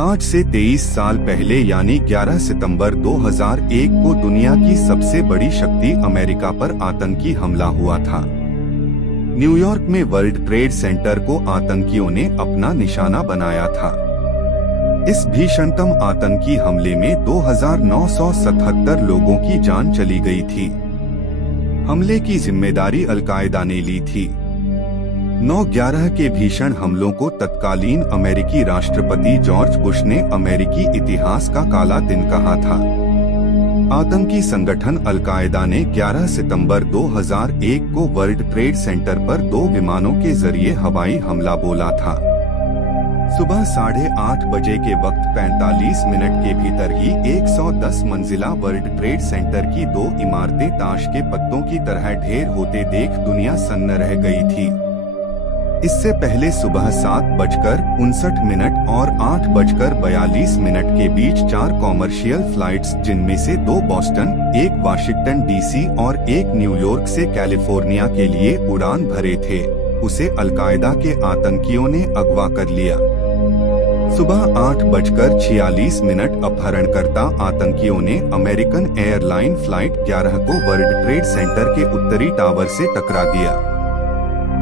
आज से 23 साल पहले यानी 11 सितंबर 2001 को दुनिया की सबसे बड़ी शक्ति अमेरिका पर आतंकी हमला हुआ था। न्यूयॉर्क में वर्ल्ड ट्रेड सेंटर को आतंकियों ने अपना निशाना बनाया था। इस भीषणतम आतंकी हमले में 2977 लोगों की जान चली गई थी। हमले की जिम्मेदारी अलकायदा ने ली थी। 9/11 के भीषण हमलों को तत्कालीन अमेरिकी राष्ट्रपति जॉर्ज बुश ने अमेरिकी इतिहास का काला दिन कहा था। आतंकी संगठन अलकायदा ने 11 सितंबर 2001 को वर्ल्ड ट्रेड सेंटर पर 2 विमानों के जरिए हवाई हमला बोला था। सुबह 8:30 बजे के वक्त 45 मिनट के भीतर ही 110 मंजिला वर्ल्ड ट्रेड सेंटर की 2 इमारतें ताश के पत्तों की तरह ढेर होते देख दुनिया सन्न रह गई थी। इससे पहले सुबह 7:59 और 8:42 के बीच 4 कॉमर्शियल फ्लाइट्स, जिनमें से 2 बॉस्टन, 1 वाशिंगटन डीसी और 1 न्यूयॉर्क से कैलिफोर्निया के लिए उड़ान भरे थे, उसे अलकायदा के आतंकियों ने अगवा कर लिया। सुबह 8:46 अपहरणकर्ता आतंकियों ने अमेरिकन एयरलाइन फ्लाइट 11 को वर्ल्ड ट्रेड सेंटर के उत्तरी टावर से टकरा दिया।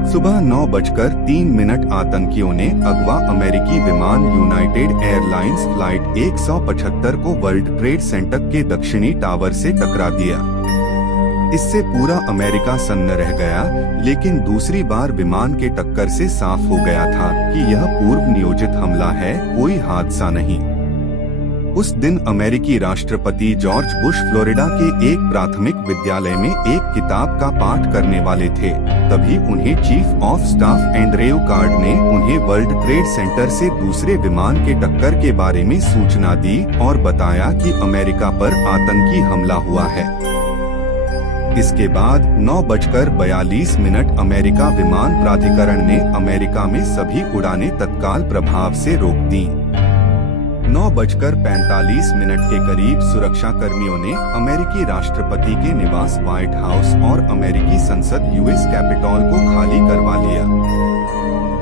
सुबह 9:03 आतंकियों ने अगवा अमेरिकी विमान यूनाइटेड एयरलाइंस फ्लाइट 175 को वर्ल्ड ट्रेड सेंटर के दक्षिणी टावर से टकरा दिया। इससे पूरा अमेरिका सन्न रह गया, लेकिन दूसरी बार विमान के टक्कर से साफ हो गया था कि यह पूर्व नियोजित हमला है, कोई हादसा नहीं। उस दिन अमेरिकी राष्ट्रपति जॉर्ज बुश फ्लोरिडा के एक प्राथमिक विद्यालय में एक किताब का पाठ करने वाले थे। तभी उन्हें chief of staff Andrew card ने उन्हें वर्ल्ड ट्रेड सेंटर से दूसरे विमान के टक्कर के बारे में सूचना दी और बताया कि अमेरिका पर आतंकी हमला हुआ है। इसके बाद 9:42 अमेरिका विमान प्राधिकरण ने अमेरिका में सभी उड़ानें तत्काल प्रभाव से रोक दी। 9:45 के करीब सुरक्षा कर्मियों ने अमेरिकी राष्ट्रपति के निवास व्हाइट हाउस और अमेरिकी संसद यूएस कैपिटॉल को खाली करवा लिया।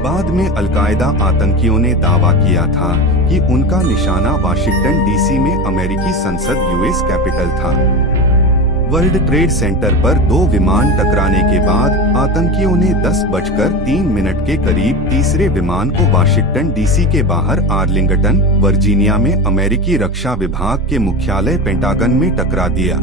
बाद में अलकायदा आतंकियों ने दावा किया था कि उनका निशाना वाशिंगटन डीसी में अमेरिकी संसद यूएस कैपिटल था। वर्ल्ड ट्रेड सेंटर पर 2 विमान टकराने के बाद आतंकियों ने 10:03 के करीब तीसरे विमान को वाशिंगटन डीसी के बाहर आर्लिंगटन, वर्जीनिया में अमेरिकी रक्षा विभाग के मुख्यालय पेंटागन में टकरा दिया।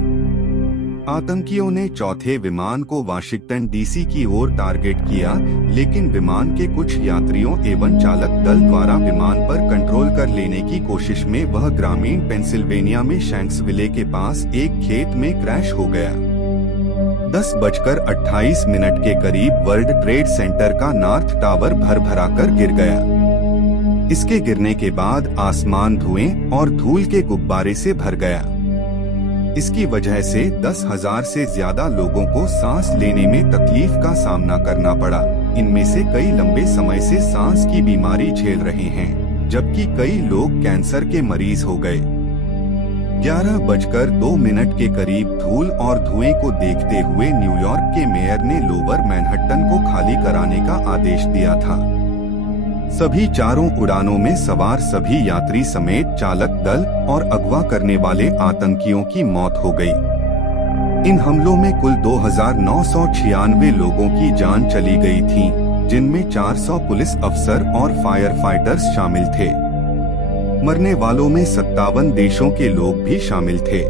आतंकियों ने चौथे विमान को वाशिंगटन डीसी की ओर टारगेट किया, लेकिन विमान के कुछ यात्रियों एवं चालक दल द्वारा विमान पर कंट्रोल कर लेने की कोशिश में वह ग्रामीण पेंसिल्वेनिया में शैंक्सविले के पास एक खेत में क्रैश हो गया। 10:28 के करीब वर्ल्ड ट्रेड सेंटर का नॉर्थ टावर भर-भराकर गिर गया। इसके गिरने के बाद आसमान धुएं और धूल के गुब्बारे से भर गया। इसकी वजह से 10,000 से ज्यादा लोगों को सांस लेने में तकलीफ का सामना करना पड़ा। इनमें से कई लंबे समय से सांस की बीमारी झेल रहे हैं, जबकि कई लोग कैंसर के मरीज हो गए। 11:02 के करीब धूल और धुएं को देखते हुए न्यूयॉर्क के मेयर ने लोअर मैनहट्टन को खाली कराने का आदेश दिया था। सभी 4 उड़ानों में सवार सभी यात्री समेत चालक दल और अगवा करने वाले आतंकियों की मौत हो गई। इन हमलों में कुल 2996 लोगों की जान चली गई थी, जिनमें 400 पुलिस अफसर और फायर फाइटर्स शामिल थे। मरने वालों में 57 देशों के लोग भी शामिल थे।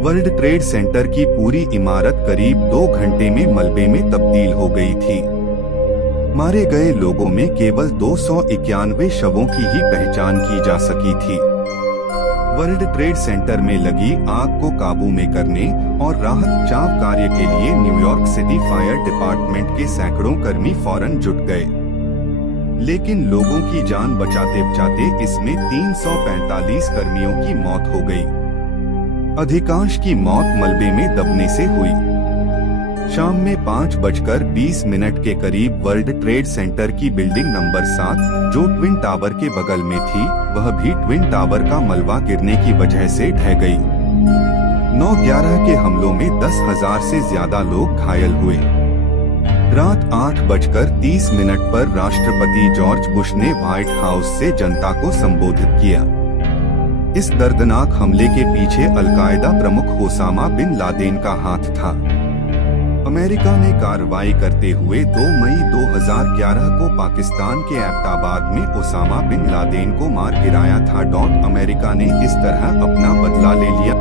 वर्ल्ड ट्रेड सेंटर की पूरी इमारत करीब 2 घंटे में मलबे में तब्दील हो गई थी। मारे गए लोगों में केवल 291 शवों की ही पहचान की जा सकी थी। वर्ल्ड ट्रेड सेंटर में लगी आग को काबू में करने और राहत बचाव कार्य के लिए न्यूयॉर्क सिटी फायर डिपार्टमेंट के सैकड़ों कर्मी फौरन जुट गए, लेकिन लोगों की जान बचाते बचाते इसमें 345 कर्मियों की मौत हो गई। अधिकांश की मौत मलबे में दबने से हुई। शाम में 5:20 के करीब वर्ल्ड ट्रेड सेंटर की बिल्डिंग नंबर 7, जो ट्विन टावर के बगल में थी, वह भी ट्विन टावर का मलबा गिरने की वजह से ढह गई। 9/11 के हमलों में 10,000 से ज्यादा लोग घायल हुए। रात 8:30 पर राष्ट्रपति जॉर्ज बुश ने व्हाइट हाउस से जनता को संबोधित किया। इस दर्दनाक हमले के पीछे अलकायदा प्रमुख ओसामा बिन लादेन का हाथ था। अमेरिका ने कार्रवाई करते हुए 2 मई 2011 को पाकिस्तान के एबटाबाद में ओसामा बिन लादेन को मार गिराया था। अमेरिका ने इस तरह अपना बदला ले लिया।